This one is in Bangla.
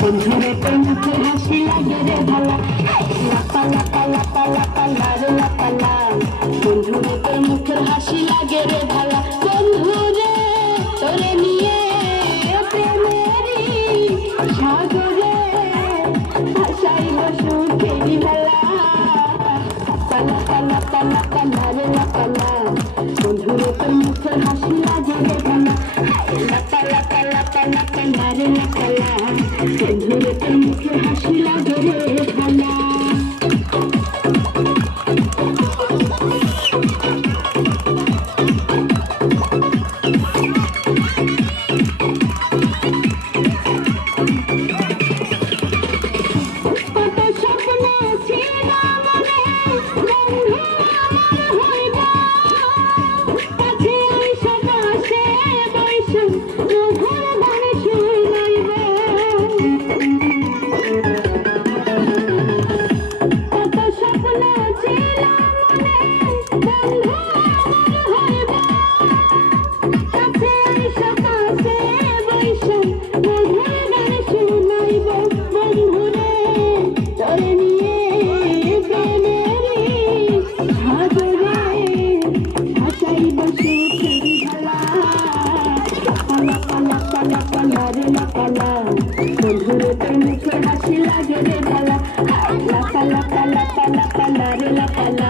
বন্ধুরে তোর মুখে হাসি লাগে রে ভালা লাপা লাপা লাপা লাপা লারে লাপালা বন্ধুরে তোর মুখের হাসি লাগে রে ভালা বন্ধুরে তোরে নিয়ে প্রেমেরি সাগরে ভাসাইল সুখেরি ভালা লাপা লাপা লাপা লাপা লারে লাপালা বন্ধুরে তোর মুখের হাসি লাগে রে ভালা লাপা লাপা লাপা লাপা লারে লাপালা বন্ধুরে তোর মুখের হাসি লাগে রে ভালা বন্ধুরে তোর মুখের হাসি লাগে রে ভালা লাপা লাপা লাপা লাপা লারে লাপালা